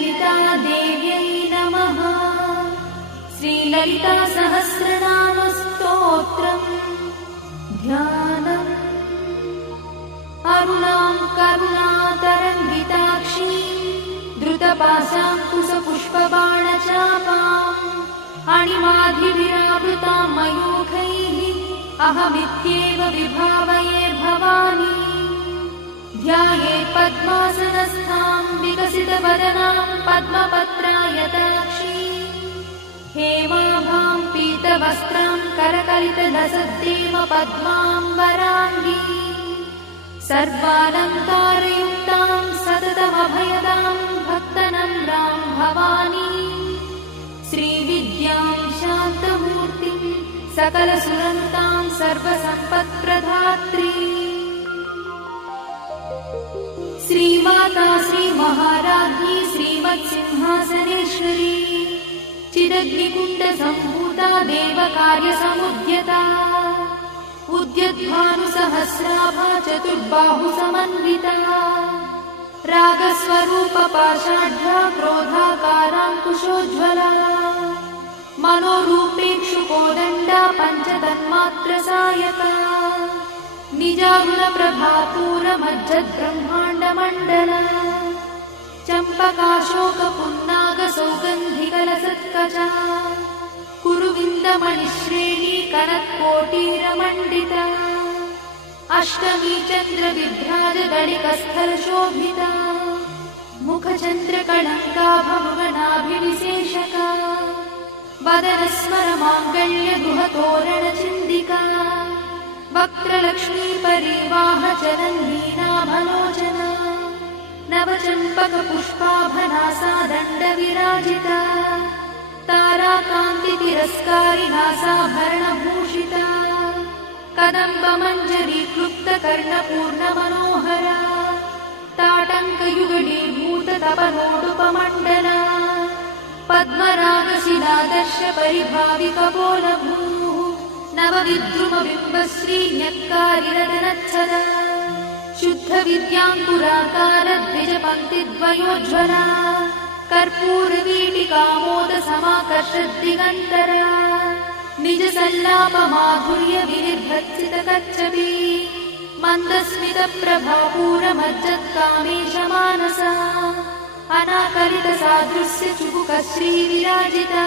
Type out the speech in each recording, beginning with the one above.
श्रीललितादेव्यै नमः। श्रीललितासहस्रनामस्तोत्रम् ध्यानम्। अरुणां करुणातरङ्गिताक्षीं द्रुतपाशाङ्कुशपुष्पबाणचापाम् अणिमाधिविरावृतां मयूखैः अहमित्येव विभावये भवानी। ध्यायेत् पद्मासनस्थां विकसितवदनां पद्मपत्रायताक्षीं हेमाभां पीतवस्त्रां करकलितलसद्देव पद्माम्बराङ्गी सर्वालङ्कारयुक्तां सततमभयदां भक्तनम्रां भवानी। श्रीविद्यां शान्तमूर्तिं सकलसुरन्तां सर्वसम्पत्प्रदात्री श्रीमाता श्रीमहाराज्ञी श्रीमत्सिंहासनेश्वरी चिदग्निकुण्डसम्भूता देवकार्यसमुद्यता उद्यद्भानुसहस्राभा चतुर्बाहुसमन्विता रागस्वरूपपाषाढ्या क्रोधाकाराङ्कुशोज्ज्वला मनोरूपेक्षुकोदण्डा पञ्चतन्मात्रसायका निजारुणप्रभापूरमज्जद्ब्रह्माण्डमण्डला चम्पकाशोकपुन्नागसौगन्धिकलसत्कजा कुरुविन्दमणिश्रेणी कनत्कोटीरमण्डिता अष्टमी चन्द्रविभ्राजदलिकस्थलशोभिता मुखचन्द्रकलङ्काभमृगनाभिविशेषका वदनस्मरमाङ्गल्यगृहतोरणचिन्दिका वक्त्रलक्ष्मीपरिवाहचरन्नीनाभलोचना नवचम्पकपुष्पाभनासा दण्डविराजिता ताराकान्तितिरस्कारिनासाभरणभूषिता कदम्बमञ्जरीक्लुप्तकर्णपूर्णमनोहरा ताटङ्कयुगलीभूततपनोडुपमण्डला पद्मरागशिलादर्शपरिभाविकपोलभूः नवविद्रुमबिम्बश्रीन्यक्कारिरदनच्छदा शुद्धविद्याङ्कुराकारद्विजपङ्क्तिद्वयोज्ज्वला कर्पूरवीटिकामोदसमाकर्षद्दिगन्तरा निजसल्लापमाधुर्यविनिर्भर्त्सितकच्छपी मन्दस्मितप्रभापूरमज्जत्कामेशमानसा अनाकलितसादृश्यचुबुकश्रीविराजिता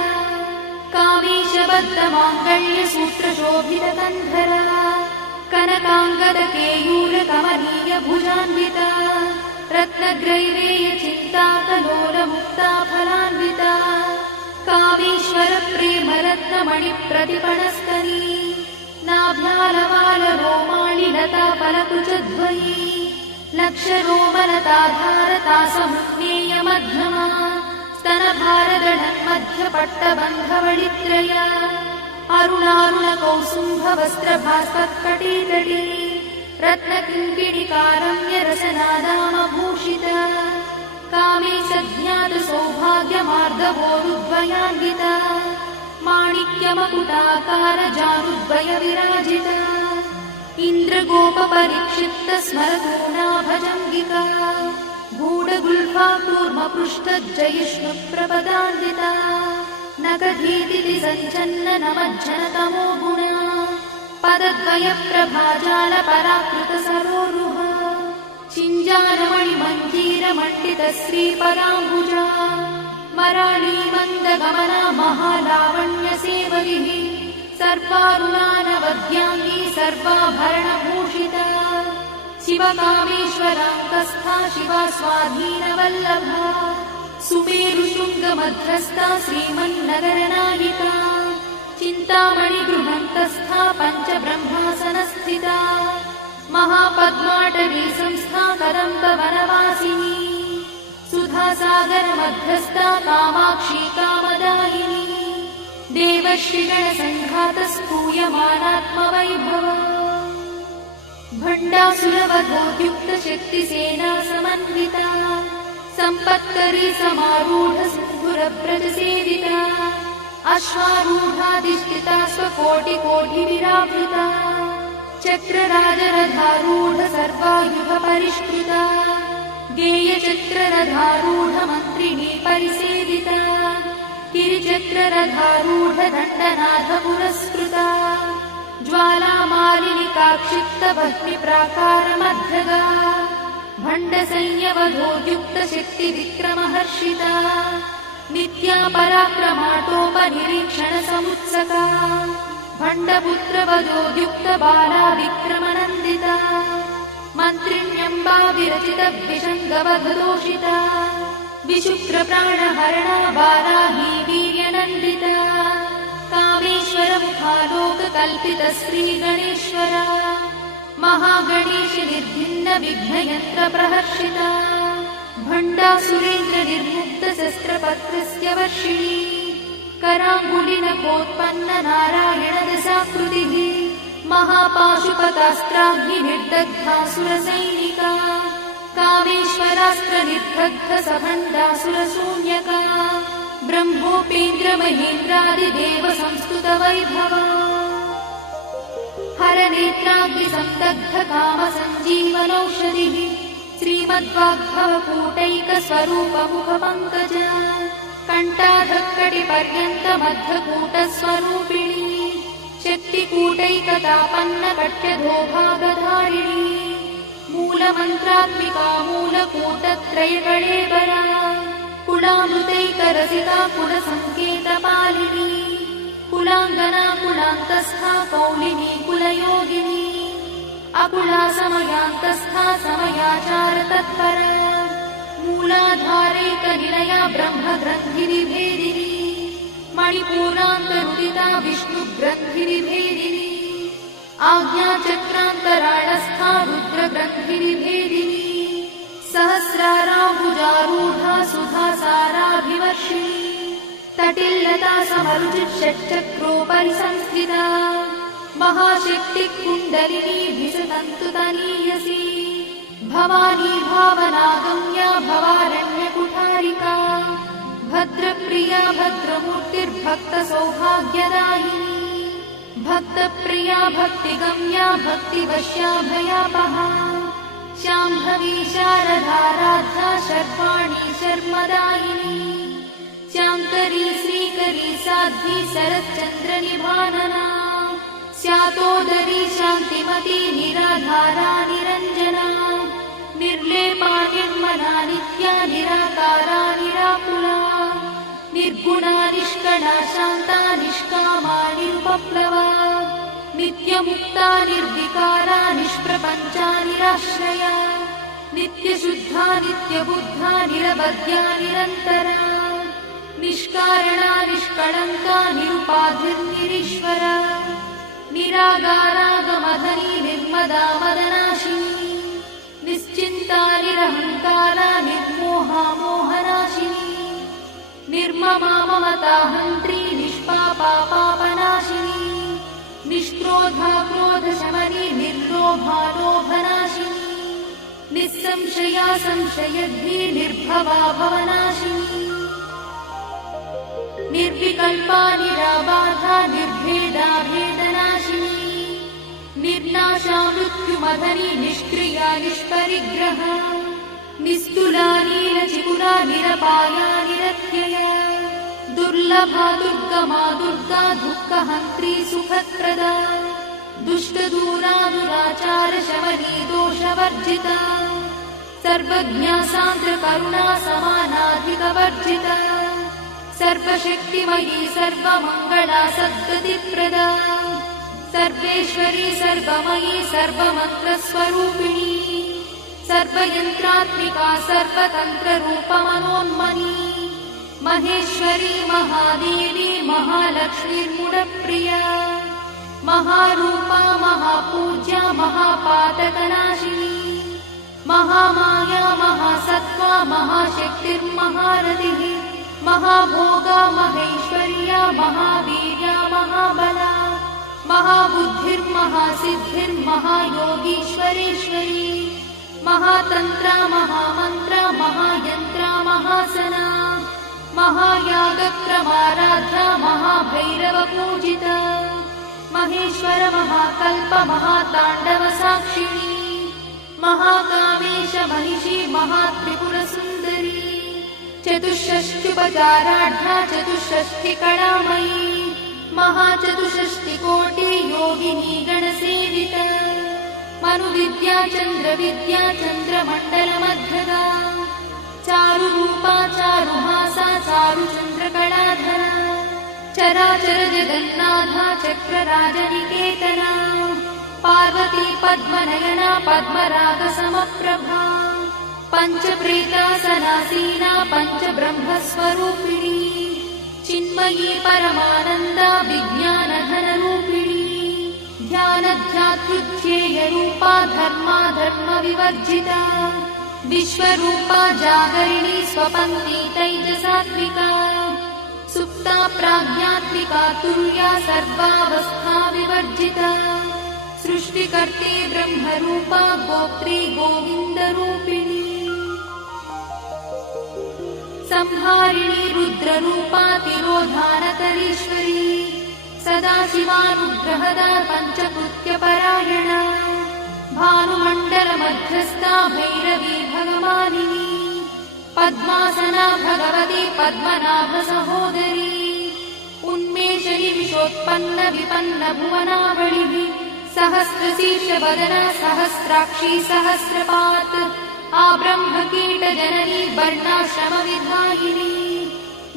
कामेशबद्धमाङ्गल्यसूत्रशोभितकन्धरा कनकाङ्गदकेयूरकमनीयभुजान्विता रत्नग्रैवेयचिन्ताकलोलमुक्ताफलान्विता कामेश्वरप्रेमरत्नमणिप्रतिपणस्तनी नाभ्यालवालरोमाणि लताफलकुचद्वयी लक्षरोमलताधारतासमुज्ञेयमध्यमा स्तनभारदढन्मध्यपट्टबन्धवळित्रया अरुणारुणकौसुम्भवस्त्रभास्पत्कटीतटी रत्नकिङ्किणिकारम्यरसनादामभूषिता कामे सज्ञातसौभाग्यमार्गवोरुद्वयान्विता माणिक्यमकुटाकारजानुद्वयविराजिता इन्द्रगोपपरिक्षिप्तस्मरतूणाभजङ्गिका गूढगुल्फा कूर्मपृष्ठज्जयिष्णुप्रपदान्विता नखधीतिथि सञ्चन्ननमज्जनतमो गुणा पदद्वयप्रभाजालपराकृतसरोरुहा चिञ्जानमणिमञ्जीरमण्डितश्रीपदाम्बुजा मराळीमन्दगमना महालावण्यसेवलिः सर्वारुणानवद्याङ्गी सर्वाभरणभूषिता शिवकामेश्वराङ्कस्था शिवा स्वाधीनवल्लभा सुमेरुशृङ्गमध्यस्था श्रीमन्नगरनायिका चिन्तामणिगृहन्तस्था पञ्चब्रह्मासनस्थिता महापद्माटवी संस्था कदम्बवनवासिनी सुधासागरमध्यस्था कामाक्षी कामदायिनी देवर्षिगणसङ्घातस्तूयमानात्मवैभवा भण्डासुरवधोद्युक्तशक्तिसेना समन्विता सम्पत्करी समारूढसिन्धुरव्रजसेविता अश्वारूढाधिष्ठिता स्वकोटिकोटिविरावृता चक्रराजरथारूढ सर्वायुधपरिष्कृता गेयचक्ररथारूढमन्त्रिणी परिसेविता गिरिचक्ररथारूढदण्डनाथ पुरस्कृता ज्वालामालिनिकाक्षिप्तभक्तिप्राकारमध्यगा भण्डसंयवधोद्युक्तशक्तिविक्रमहर्षिता नित्या पराक्रमाटोपनिरीक्षणसमुत्सका भण्डपुत्रवधोद्युक्तबाला विक्रमनन्दिता मन्त्रिण्यम्बा विरचितद्विषङ्गवधदोषिता विशुक्रप्राणहरणा वाराही वीर्यनन्दिता कामेश्वरमुखालोककल्पितश्रीगणेश्वरा महागणेश निर्भिन्नविघ्नयन्त्रप्रहर्षिता भण्डासुरेन्द्रनिर्मुक्तशस्त्रपत्रस्य वर्षिणी कराङ्गुलिनकोत्पन्ननारायणदशाकृतिः महापाशुपतास्त्राग्निर्दग्धासुरसैनिका कामेश्वरास्त्रनिर्दग्धसभण्डासुरशून्यका ब्रह्मोपेन्द्रमहेन्द्रादिदेवसंस्तुतवैभवा हरनेत्राग्निसन्दग्धकामसञ्जीवनौषधिः श्रीमद्वाग्भवकूटैकस्वरूपमुखपङ्कज कण्ठाधक्कटिपर्यन्तमध्यकूटस्वरूपिणी शक्तिकूटैकतापन्नकट्यधोभागधारिणी मूलमन्त्रात्मिका मूलकूटत्रयकळेबरा कुलामृतैकरसिका कुलसङ्केतपालिनी कुलाङ्गना कुलान्तस्था कौलिनी कुलयोगिनी अकुला समयान्तस्था समयाचारतत्परा मूलाधारैकनिलया ब्रह्मग्रन्थिनिभेदिनी मणिपूरान्तरुदिता विष्णुग्रन्थिनिभेदिनी आज्ञाचक्रान्तराळस्था रुद्रग्रन्थिनिभेदिनी सहस्राराम्बुजारूढा सुधासाराभिवर्षिणी तटिल्लता समरुचिषट्चक्रोपरि संस्थिता महाशक्तिकुण्डलिनी विसतन्तुतनीयसी भवानी भावनागम्या भवारण्यकुठारिका भद्रप्रिया भद्रमूर्तिर्भक्तसौभाग्यदायिनी भक्तप्रिया भक्तिगम्या भक्तिवश्या भयापहा शाम्भवी शारदाराध्या शर्वाणी शर्मदायिनी शाङ्करी श्रीकरी साध्वी शरच्चन्द्रनिभानना स्यातोदरी शान्तिमती निराधारा निरञ्जना निर्लेपा निर्मला नित्या निराकारा निराकुला निर्गुणा निष्कणा शान्ता निष्कामा निरुपप्लवा नित्यमुक्ता निर्विकारा निष्प्रपञ्चा निराश्रया नित्यशुद्धा नित्यबुद्धा निरवध्या निरन्तरा निष्कारणा निष्कळङ्का निरुपाधिर्निरीश्वरा निरागारागमधनी निर्मदा मदनाशिनी निश्चिन्ता निरहङ्कारा निर्मोहा मोहनाशिनी निर्ममा ममता हन्त्री निष्पापा पापनाशिनी निष्क्रोधा क्रोधशमनी निर्लोभा लोभनाशिनी निस्संशया संशयद्धी निर्भवा भवनाशिनी निर्विकल्पा निराबाधा निर्भेदा भेदनाशिनी निर्नाशा मृत्युमधनी निष्क्रिया निष्परिग्रहा निस्तुला नीलचिकुरा निरपाया निरत्यया दुर्लभा दुर्गमा दुर्गा दुःखहन्त्री सुखप्रदा दुष्टदूरा दुराचारशमनी दोषवर्जिता सर्वज्ञा सान्द्रकरुणा समानाधिकवर्जिता सर्वशक्तिमयी सर्वमङ्गला सद्गतिप्रदा सर्वेश्वरी सर्वमयी सर्वमन्त्रस्वरूपिणी सर्वयन्त्रात्मिका सर्वतन्त्ररूपमनोन्मनी महेश्वरी महादेवी महालक्ष्मीर्मुडप्रिया महारूपा महापूज्या महापातकनाशिनी महामाया महासत्त्वा महाशक्तिर्महारथिः महाभोगा महेश्वर्या महावीर्या महाबला महाबुद्धिर्महासिद्धिर्महायोगीश्वरेश्वरी महातन्त्रा महामन्त्रा महायन्त्रा महासना महायागक्रमाराध्या महाभैरवपूजिता महेश्वर महाकल्प महाताण्डवसाक्षिणी महाकामेश महिषी महात्रिपुरसुन्दरी चतुष्षष्ट्युपचाराढ्या चतुष्षष्टिकलामयी महाचतुष्षष्टिकोटि योगिनी गणसेविता मनुविद्या चन्द्रविद्या चन्द्रमण्डलमध्यगा चारुरूपा चारुहासा चारुचन्द्रकलाधरा चराचर जगन्नाथा चक्रराजनिकेतना पार्वती पद्मनयना पद्मरागसमप्रभा पञ्चप्रेतासनासीना पञ्चब्रह्मस्वरूपिणी चिन्मयी परमानन्दा विज्ञानघनरूपिणी ध्यानध्यात्रुध्येयरूपा धर्माधर्मविवर्जिता विश्वरूपा जागरिणी स्वपन्ती तैजसात्विका सुप्ता प्राज्ञात्मिका तुर्या सर्वावस्था विवर्जिता सृष्टिकर्त्री ब्रह्मरूपा गोत्री गोविन्दरूपिणी संहारिणी रुद्ररूपा तिरोधानकरीश्वरी सदाशिवानुग्रहदा पञ्चकृत्यपरायणा भानुमण्डलमध्यस्था भैरवी भगवानिनी पद्मासना भगवती पद्मनाभसहोदरी उन्मेषयि विशोत्पन्न विपन्न भुवनावलिः सहस्रशीर्षवदना सहस्राक्षी सहस्रपात् आब्रह्मकीटजननी वर्णाश्रमविधायिनी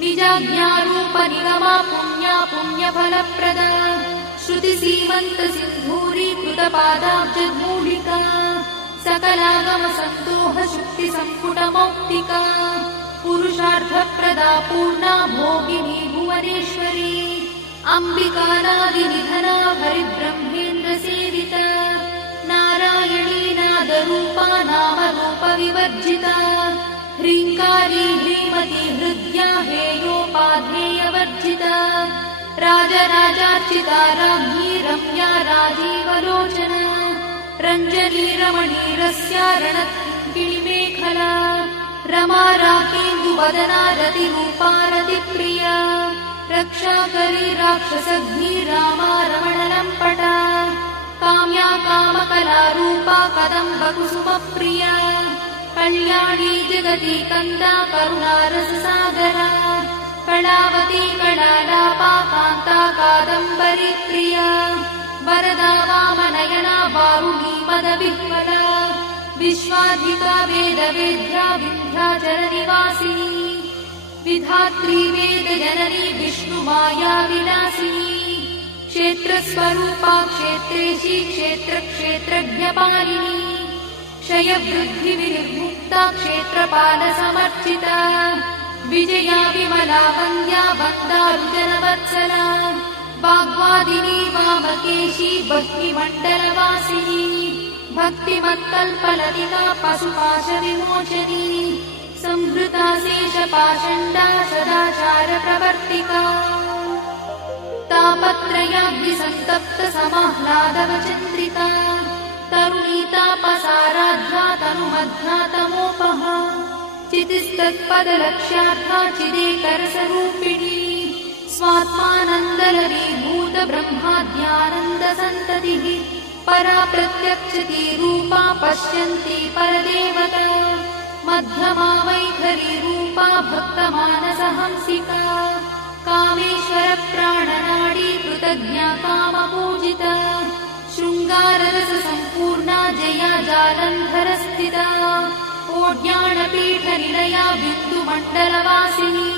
निजाज्ञारूपनिगमा पुण्या पुण्यफलप्रदा श्रुतिसीमन्तसिन्धूरीकृतपादाब्जधूलिका सकलागमसन्दोहशुक्तिसम्पुटमौक्तिका पुरुषार्थप्रदा पूर्णा भोगिनी भुवनेश्वरी अम्बिकानादिनिधना हरिब्रह्मेन्द्रसेविता नारायणी नादरूपा नामरूपविवर्जिता ह्रीङ्कारी ह्रीमती हृद्या हेयोपाधेयवर्जिता राजराजार्चिता राज्ञी रम्या राजीवलोचना रञ्जनी रमणीरस्या रणत्किणिमेखला रमा राकेन्दुवदना रतिरूपा रतिप्रिया रक्षाकरी राक्षसघ्नी रामा रमणलम्पटा काम्या कामकलारूपा कदम्बकुसुमप्रिया कल्याणी जगती कन्दा करुणारससागरा कलावती कलालापा कान्ता कादम्बरी प्रिया वरदा वामनयना वारुणी मदविह्वला विश्वाधिका वेदवेद्या विन्ध्याचलनिवासिनी विधात्री वेदजननी विष्णुमाया विलासिनी क्षेत्रस्वरूपा क्षेत्रेशी क्षेत्रक्षेत्रज्ञपालिनी क्षयवृद्धिविनिर्मुक्ता क्षेत्रपालसमर्चिता विजया विमला वन्द्या वन्दारुजनवत्सला वाग्वादिनी वामकेशी भक्तिमण्डलवासिनी भक्तिमत्कल्पलतिका पशुपाशविमोचनी संहृता शेषपाषण्डा सदाचारप्रवर्तिका तापत्रयाग्निसन्तप्त समाह्लादवचन्द्रिका तरुणीतापसाराध्या तनुमध्या तमोपहा चितिस्तत्पदलक्ष्यार्था चिदेकरसरूपिणी स्वात्मानन्दलरीभूत ब्रह्माद्यानन्दसन्ततिः परा प्रत्यक्षती रूपा पश्यन्ती परदेवता मध्यमा वैखरी रूपा भक्तमानसहंसिका कामेश्वरप्राणनाडी कृतज्ञा कामपूजिता शृङ्गाररससम्पूर्णा जया जालन्धरस्थिता ओड्याणपीठनिलया बिन्दुमण्डलवासिनी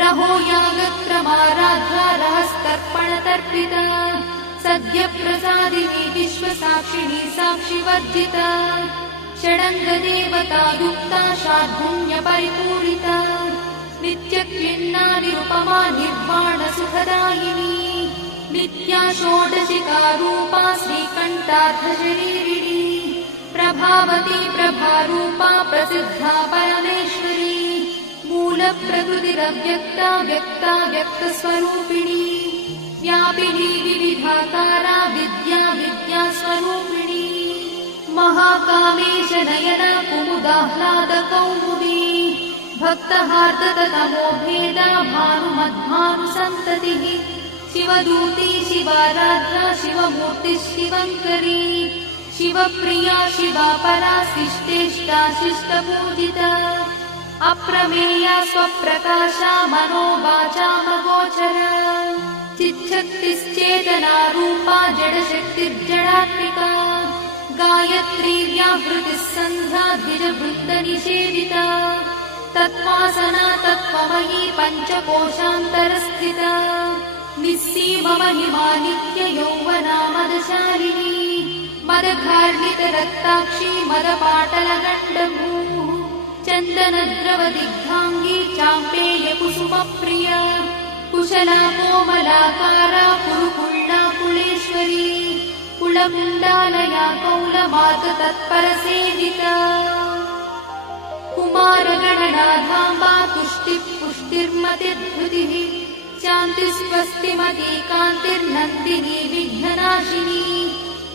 रहो यागक्रमाराध्या रहस्तर्पणतर्पिता सद्यप्रसादिनी विश्वसाक्षिणी साक्षिवर्जिता षडङ्गदेवता युक्ता शार्दूल्यपरिपूरिता नित्यक्लिन्ना निरुपमा निर्वाणसुखदायिनी नित्या षोडशिकारूपा श्रीकण्ठार्थशरीरिणी प्रभावती प्रभारूपा प्रसिद्धा परमेश्वरी मूलप्रकृतिरव्यक्ता व्यक्ता व्यक्तस्वरूपिणी व्यापिनी विविधाकारा विद्या विद्यास्वरूपिणी महाकामेश नयना कुमुदाह्लादकौमुदी भक्तहार्दतमोभेदा भानुमद्भानुसन्ततिः शिवदूती शिवाराध्या शिवमूर्तिः शिवङ्करी शिवप्रिया शिवा परा शिष्टेष्टा शिष्टपूजिता अप्रमेया स्वप्रकाशा मनोवाचामगोचरा चिच्छक्तिश्चेतना रूपा जडशक्तिर्जडात्मिका गायत्री व्याहृतिः सन्ध्या द्विजवृन्दनिषेविता तत्त्वासना तत्त्वमयी पञ्चकोशान्तरस्थिता निस्सीममहिमा नित्ययौवना मदशालिनी मदघार्णितरक्ताक्षी मदपाटलगण्डभूः चन्दनद्रवदिग्धाङ्गी चाम्पेयकुसुमप्रिया कुशला कोमलाकारा कुरुकुल्ला कुलेश्वरी कुलकुण्डालया कौलमार्गतत्परसेविता कुमारगणनाधाम्बा तुष्टिः पुष्टिर्मतिर्धृतिः शान्तिस्वस्तिमती कान्तिर्नन्दिनी विघ्ननाशिनी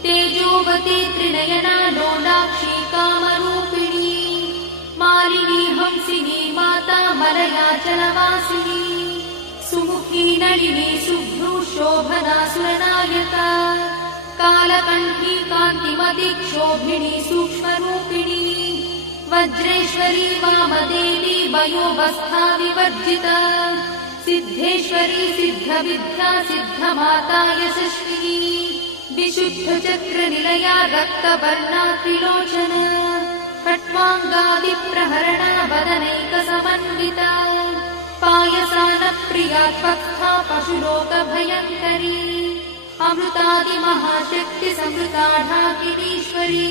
तेजोवती त्रिनयना लोलाक्षी कामरूपिणी मालिनी हंसिनी माता मलयाचलवासिनी सुमुखी नलिनी शुभ्रू शोभना सुरनायका कालकण्ठी कान्तिमती क्षोभिणी सूक्ष्मरूपिणी वज्रेश्वरी वामदेवी वयोवस्था विवर्जिता सिद्धेश्वरी सिद्धविद्या सिद्धमाता यशस्विनी विशुद्धचक्रनिलया रक्तवर्णा त्रिलोचना खट्वाङ्गादिप्रहरणा वदनैकसमन्विता पायसानप्रिया त्वक्था पशुलोकभयङ्करी अमृतादिमहाशक्तिसमृता ढाकिनीश्वरी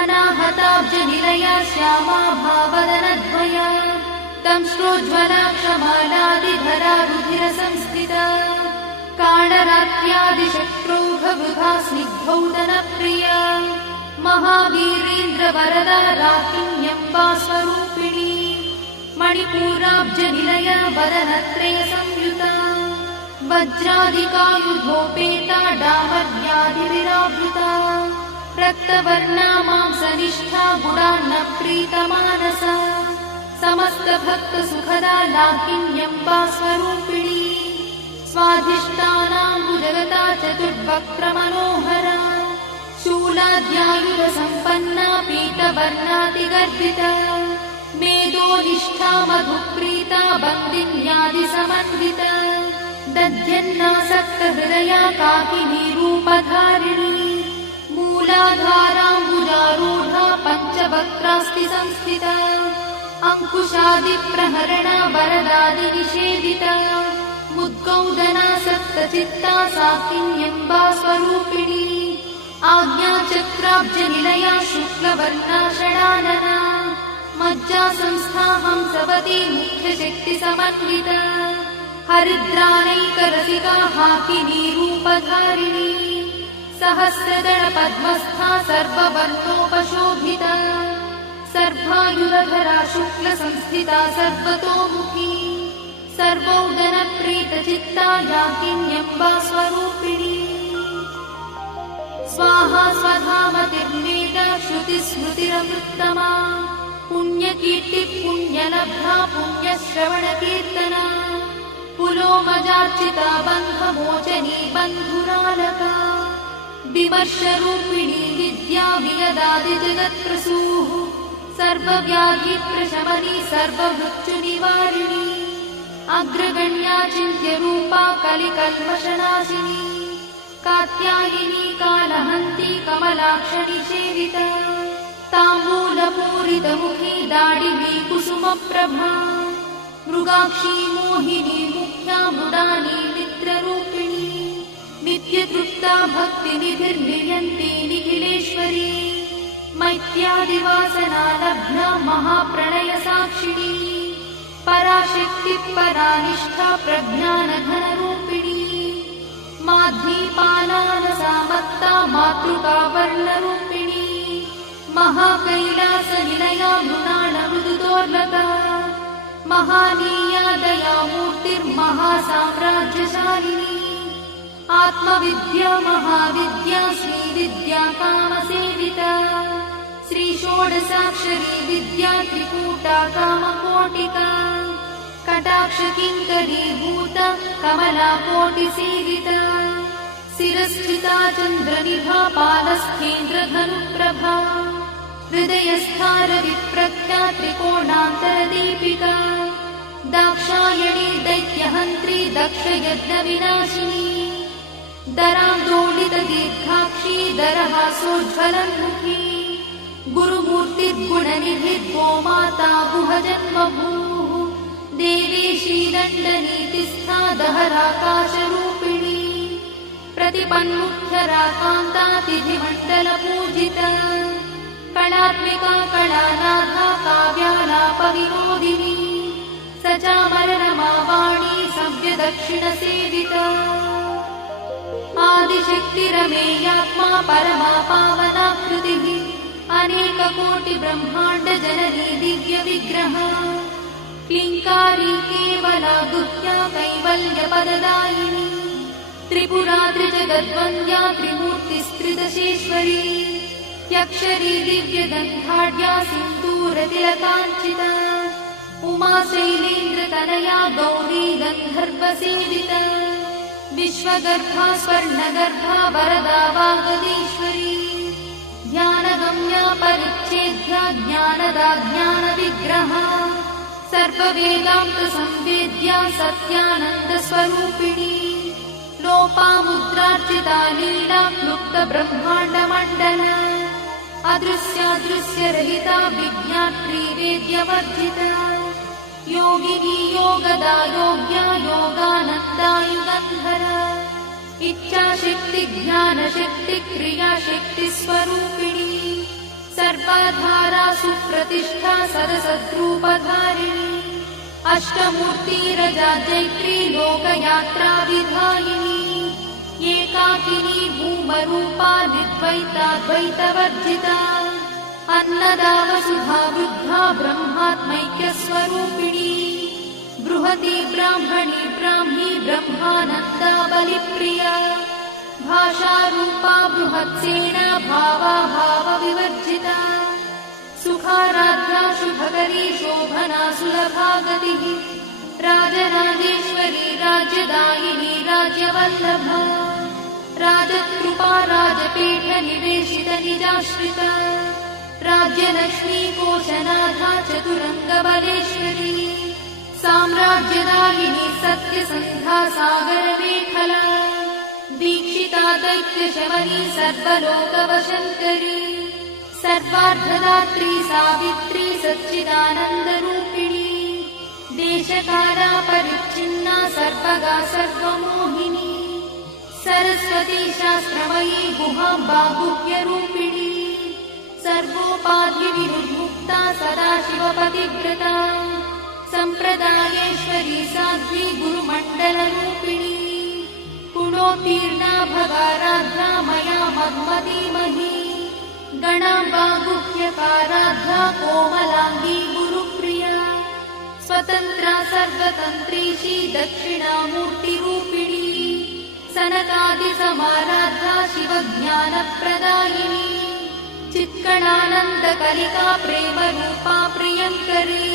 अनाहताब्जनिलया श्यामा भावदनद्वया दंष्ट्रोज्ज्वला क्षमालादिधरा रुधिरसंस्थिता कालरात्र्यादिशत्रुघवृथा स्निग्धौदनप्रिया महावीरेन्द्रवरदा राकिन्यम्बा स्वरूपिणी मणिपूराब्जनिलया वदनत्रयसंयुता वज्रादिकायुधोपेता डामर्यादिविरावृता रक्तवर्णा मांसनिष्ठा गुणान्नप्रीतमानसा समस्तभक्तसुखदा लाकिन्यम्बा स्वरूपिणी स्वाधिष्ठानाम्बुजगता चतुर्वक्त्रमनोहरा शूलाद्यायुधसम्पन्ना पीतवर्णातिगर्भिता मेदोनिष्ठा मधुप्रीता बन्दिन्यादिसमन्विता दध्यन्नासक्तहृदया काकिनी रूपधारिणी मूलाधाराम्बुजारूढा पञ्चवक्त्रास्ति संस्थिता अङ्कुशादिप्रहरणा वरदादिनिषेविता मुद्गौदनासक्तचित्ता साकिन्यम्बा स्वरूपिणी आज्ञाचक्राब्जनिलया शुक्लवर्णा षडानना मज्जासंस्था हंसवती मुख्यशक्तिसमन्विता हरिद्रानैकरसिका हाकिनी रूपधारिणी सहस्रदलपद्मस्था सर्ववर्णोपशोभिता सर्वायुधधरा शुक्लसंस्थिता सर्वतोमुखी सर्वौदनप्रीतचित्ता याकिन्यम्बा स्वरूपिणी स्वाहा स्वधामतिर्वेदा श्रुतिस्मृतिरमृत्तमा पुण्यकीर्तिः पुण्यलब्धा पुण्यश्रवणकीर्तना पुलोमजार्चिता बन्धमोचनी बन्धुरालका विमर्शरूपिणी विद्या वियदादिजगत्प्रसूः सर्वव्याधिप्रशमनी सर्वमृत्युनिवारिणी अग्रगण्या चिन्त्यरूपा कलिकल्मषनाशिनी कात्यायिनी कालहन्ती कमलाक्षनिषेविता ताम्बूलपूरितमुखी दाडिनी कुसुमप्रभा मृगाक्षी मोहिनी मुख्या मृडानी मित्ररूपिणी नित्यतृप्ता भक्तिनिधिर्नियन्ती निखिलेश्वरी मैत्यादिवासना लब्धा महाप्रणयसाक्षिणी पराशक्तिः परानिष्ठा प्रज्ञानघनरूपिणी माध्वीपालानसामत्ता मातृकावर्णरूपिणी महाकैलासनिलया मृणालमृदुदोर्लता महानीया दयामूर्तिर्महासाम्राज्यशालिनी आत्मविद्या महाविद्या श्रीविद्या कामसेविता श्रीषोडशाक्षरी विद्या त्रिकूटा कामकोटिका कटाक्षकिङ्करीभूता कमलाकोटिसेविता शिरस्थिता चन्द्रनिभा पालस्थेन्द्रधनुप्रभा हृदयस्था रविप्रख्या त्रिकोणान्तरदीपिका दाक्षायणी दैत्यहन्त्री दक्षयज्ञविनाशिनी दरान्दोलितदीर्घाक्षी दरहासोज्ज्वलन्मुखी गुरुमूर्तिर्गुणनिधिर्गोमाता गुहजन्मभूः देवेशी दण्डनीतिस्था दहराकाशरूपिणी प्रतिपन्मुख्यराकान्ता तिथिमण्डलपूजिता कलात्मिका कलानाथा काव्यालापविनोदिनी सचामररमावाणी सव्यदक्षिणसेविता आदिशक्तिरमेयात्मा परमा पावनाकृतिः अनेककोटिब्रह्माण्डजननी दिव्यविग्रहा क्लिङ्कारी केवला गुह्या कैवल्यपददायिनी त्रिपुरा त्रिजगद्वन्द्या त्रिमूर्तिस्त्रिदशेश्वरी यक्षरी दिव्यगन्धाढ्या सिन्दूरतिलकाञ्चिता उमा शैलेन्द्रतनया गौरी गन्धर्वसेविता विश्वगर्भा स्वर्णगर्भा वरदा वागदीश्वरी ध्यानगम्या परिच्छेद्या ज्ञानदा ज्ञानविग्रहा सर्ववेदान्तसंवेद्या सत्यानन्दस्वरूपिणी लोपामुद्रार्चिता लीला क्लुप्तब्रह्माण्डमण्डला अदृश्यादृश्यरहिता विज्ञात्री वेद्यवर्जिता योगिनी योगदा योग्या योगानन्दा युगन्धरा इच्छाशक्ति ज्ञानशक्ति क्रियाशक्ति स्वरूपिणी सर्वाधारा सुप्रतिष्ठा सदसद्रूपधारिणी अष्टमूर्तिरजा जैत्री लोकयात्रा विधायिनी एकाकिनी भूमरूपा निर्द्वैताद्वैतवर्जिता अन्नदा वसुधा वृद्धा ब्रह्मात्मैक्यस्वरूपिणी बृहती ब्राह्मणी ब्राह्मी ब्रह्मानन्दा बलिप्रिया भाषारूपा बृहत्सेना भावा भावविवर्जिता सुखाराध्या शुभकरी शोभना सुलभा गतिः राजराजेश्वरी राज्यदायिनी राज्यवल्लभा राजकृपा राजपीठनिवेशित निजाश्रिता राज्यलक्ष्मी कोशनाथा चतुरङ्गबलेश्वरी साम्राज्यदायिनी सत्यसन्धा सागरमेखला दीक्षिता दैत्यशमनी सर्वलोकवशङ्करी सर्वार्थदात्री सावित्री सच्चिदानन्दरूपिणी देशकाला परिच्छिन्ना सर्वगा सर्वमोहिनी सरस्वती शास्त्रमयी गुहाम्बा गुह्यरूपिणी सर्वोपाधिविनिर्मुक्ता सदाशिवपतिव्रता सम्प्रदायेश्वरी साध्वी गुरुमण्डलरूपिणी गुणोत्तीर्णा भगाराध्या मया मधुमतीमही गणाम्बा गुह्यकाराध्या कोमलाङ्गी गुरुप्रिया स्वतन्त्रा सर्वतन्त्रीशी दक्षिणामूर्तिरूपिणी सनकादिसमाराध्या शिवज्ञानप्रदायिनी चित्कणानन्दकलिका प्रेमरूपा प्रियङ्करी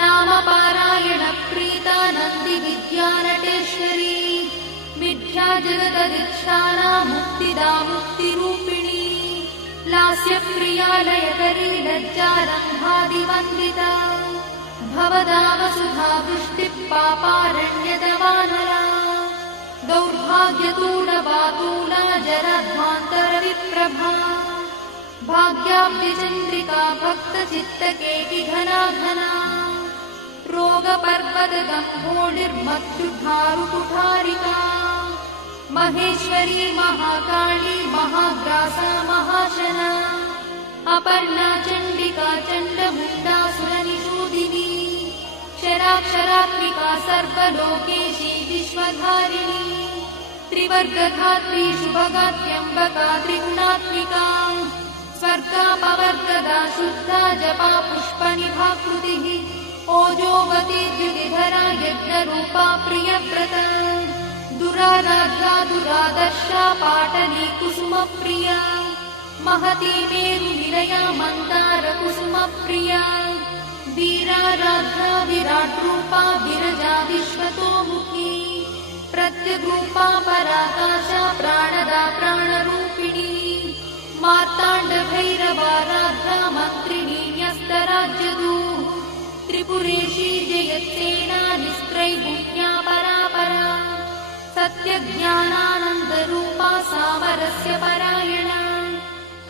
नामपारायणप्रीता नन्दिविद्यानटेश्वरी मिथ्या जगदधिष्ठाना मुक्तिदा मुक्तिरूपिणी लास्यप्रिया लयकरी लज्जारम्भादिवन्दिता भवदा वसुधा वृष्टिः पापारण्यदवानला दौर्भाग्यतूलवातूला जराध्वान्तरविप्रभा भाग्याब्धिचन्द्रिका भक्तचित्तकेकि घना घना रोगपर्वतदम्भोडिर्मत्युद्धारुकुठारिका महेश्वरी महाकाली महाग्रासा महाशना अपर्णा चण्डिका चण्डमुण्डासुरनिषूदिनी क्षराक्षरात्मिका सर्वलोकेशी विश्वधारिणी त्रिवर्गधात्री शुभगात्यम्बका त्रिगुणात्मिका स्वर्गापवर्गदा शुद्धा जपा पुष्पनिभाकृतिः ओजोवती द्युतिधरा यज्ञरूपा प्रियव्रता दुराराध्या दुरादर्शा पाटली कुसुमप्रिया महती मेरुनिलया मन्दारकुसुमप्रिया वीराराध्या विराट्रूपा विरजा विश्वतोमुखी प्रत्यग्रूपा पराकाशा प्राणदा प्राणरूपिणी मार्ताण्डभैरवाराध्या मन्त्रिणी न्यस्तराज्यदूः त्रिपुरेशी जयत्सेना निस्त्रैगुण्या परापरा सत्यज्ञानानन्दरूपा सामरस्य परायणा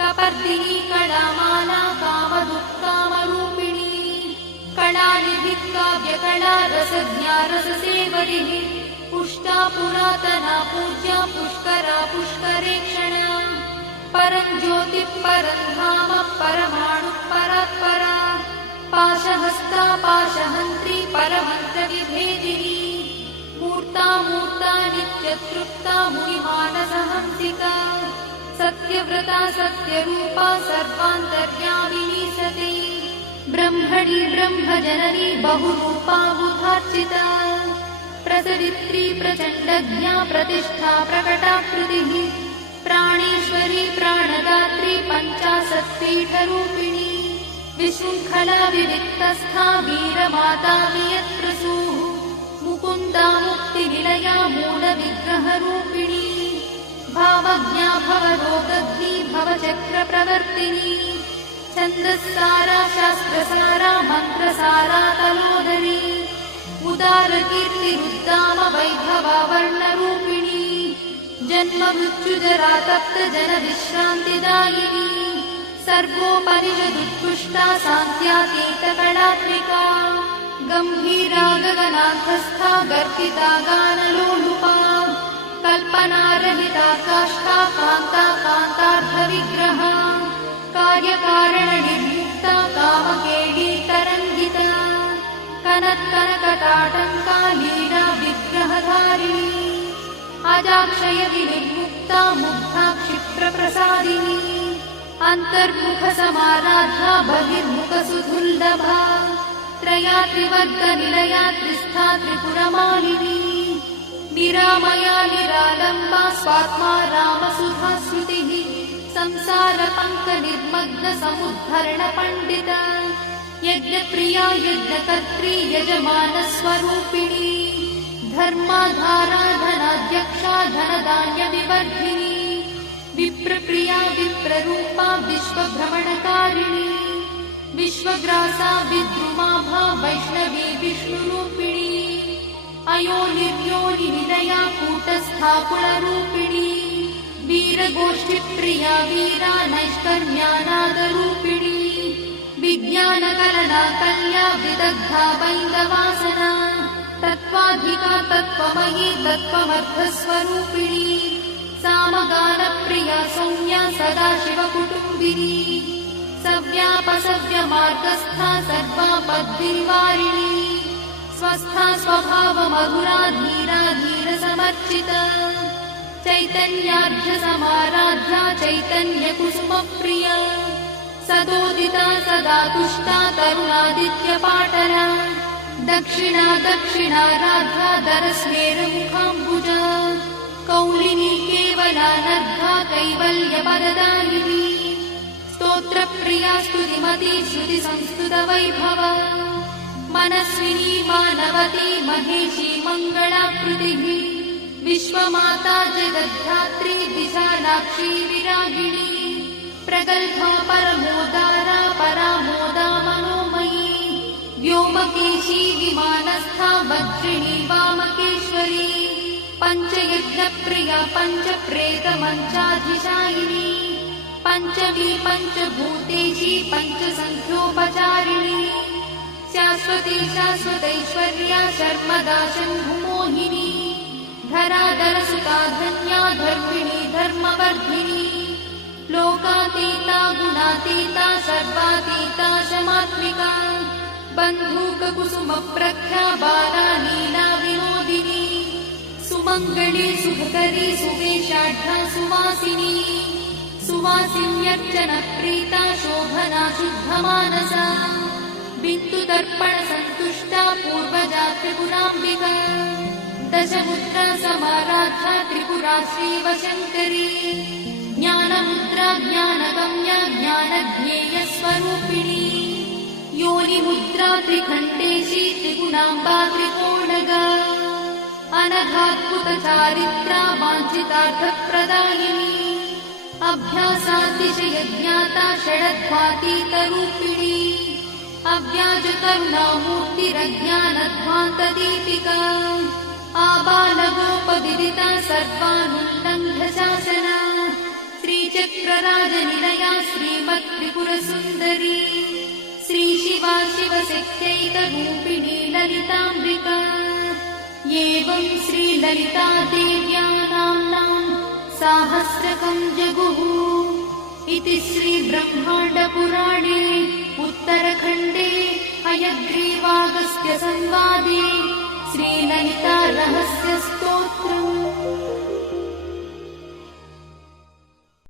कपर्दिनी कलामाला कामदुःखामरूपिणी कलानिधिः काव्यकला रसज्ञा रससेवरिः पुष्टा पुरातना पूज्या पुष्करा पुष्करेक्षणा परं ज्योतिः परं धाम परमाणुः परात्परा पाशहस्ता पाशहन्त्री परमन्त्रविभेदिनी मूर्ता मूर्ता नित्यतृप्ता मुनिमानसहंसिका सत्यव्रता सत्यरूपा सर्वान्तर्यामिनी सती ब्रह्मणि ब्रह्मजननी बहुरूपा बुधार्चिता प्रसवित्री प्रचण्डज्ञा प्रतिष्ठा प्रकटाकृतिः प्राणेश्वरी प्राणदात्री पञ्चाशत्पीठरूपिणी विशृङ्खला विविक्तस्था वीरमाता वियत्प्रसूः मुकुन्दा मुक्तिनिलया मूलविग्रहरूपिणी भावज्ञा भवरोगग्नी भवचक्रप्रवर्तिनी छन्दस्सारा शास्त्रसारा मन्त्रसारा तलोदरी उदारकीर्तिरुद्दाम वैभवा वर्णरूपिणी जन्ममृत्युजरा तप्तजनविश्रान्तिदायिनी सर्वोपनिषदुत्कृष्टा सान्त्यातीतकलात्मिका गम्भीरा गगनान्तस्था गर्भिता गानलोलुपा कल्पनारहिता काष्ठा कान्ता कान्तार्थविग्रहा कार्यकारणनिर्मुक्ता कामकेली तरङ्गिता कनत्कनकटाटङ्का लीला विग्रहधारिणी अजाक्षयविनिर्मुक्ता मुग्धा क्षिप्रप्रसादिनी अन्तर्मुखसमाराध्या बहिर्मुखसुदुर्लभा त्रया त्रिवर्गनिलया त्रिस्था त्रिपुरमालिनी निरामया निरालम्बा स्वात्मा रामसुधाश्रुतिः संसारपङ्कनिर्मग्नसमुद्धरणपण्डिता यज्ञप्रिया यज्ञकर्त्री यजमानस्वरूपिणी धर्माधाराधनाध्यक्षा धनधान्यविवर्धिनी विप्रप्रिया विप्ररूपा विश्वभ्रमणकारिणी विश्वग्रासा विद्रुमाभा वैष्णवी विष्णुरूपिणी अयोनिर्योनिनिलया कूटस्था कुलरूपिणी वीरगोष्ठिप्रिया वीरा नैष्कर्म्यानादरूपिणी विज्ञानकलना कल्या विदग्धा वैन्दवासना तत्त्वाधिका तत्त्वमयी तत्त्वमर्थस्वरूपिणी सामगानप्रिया सौम्या सदाशिवकुटुम्बिनी सव्यापसव्यमार्गस्था सर्वापद्विनिवारिणी स्वस्था स्वभावमधुरा धीरा धीरसमर्चिता चैतन्याढ्यसमाराध्या चैतन्यकुसुमप्रिया सदोदिता सदा तुष्टा तरुणादित्यपाटला दक्षिणा दक्षिणाराध्या दरस्मेरमुखाम्बुजा कौलिनी केवलानर्घा कैवल्यपददायिनी स्तोत्रप्रिया स्तुतिमती श्रुतिसंस्तुतवैभवा मनस्विनी मानवती महेशी मङ्गलाकृतिः विश्वमाता जगद्धात्री विशालाक्षी विरागिणी प्रगल्भा परमोदारा परामोदा मनोमयी व्योमकेशी विमानस्था वज्रिणी वामकेश्वरी पञ्चयज्ञप्रिया पञ्चप्रेतमञ्चाधिशायिनी पञ्चमी पञ्चभूतेशी पञ्चसङ्ख्योपचारिणी शाश्वती शाश्वतैश्वर्या शर्मदा शम्भुमोहिनी धराधरसुता धन्या धर्मिणी धर्मवर्धिनी लोकातीता गुणातीता सर्वातीता शमात्मिका बन्धूककुसुमप्रख्या बाला लीला विनोदिनी सुमङ्गली सुखकरी सुवेशाढ्या सुवासिनी सुवासिन्यर्चनप्रीता शोभना शुद्धमानसा बिन्दुदर्पणसन्तुष्टा पूर्वजा त्रिपुराम्बिका दशमुद्रा समाराध्या त्रिपुरा श्रीवशङ्करी ज्ञानमुद्रा ज्ञानगम्या ज्ञानज्ञेयस्वरूपिणी योनिमुद्रा त्रिखण्डेशी त्रिगुणाम्बा त्रिकोणगा अनघाद्भुतचारित्रा वाञ्छितार्थप्रदायिनी अभ्यासातिशयज्ञाता षडध्वातीतरूपिणी अव्याजकरुणामूर्तिरज्ञानध्वान्तदीपिका आबालगोपविदिता सर्वानुल्लङ्घ्य शासना श्रीचक्रराजनिलया श्रीमत्त्रिपुरसुन्दरी श्रीशिवा शिवशक्त्यैकरूपिणी ललिताम्बिका एवं श्रीललितादेव्या नाम्नां साहस्रकं जगुः इति श्रीब्रह्माण्डपुराणे उत्तरखण्डे हयग्रीवागस्त्यसंवादे श्रीललितारहस्यस्तोत्रम्।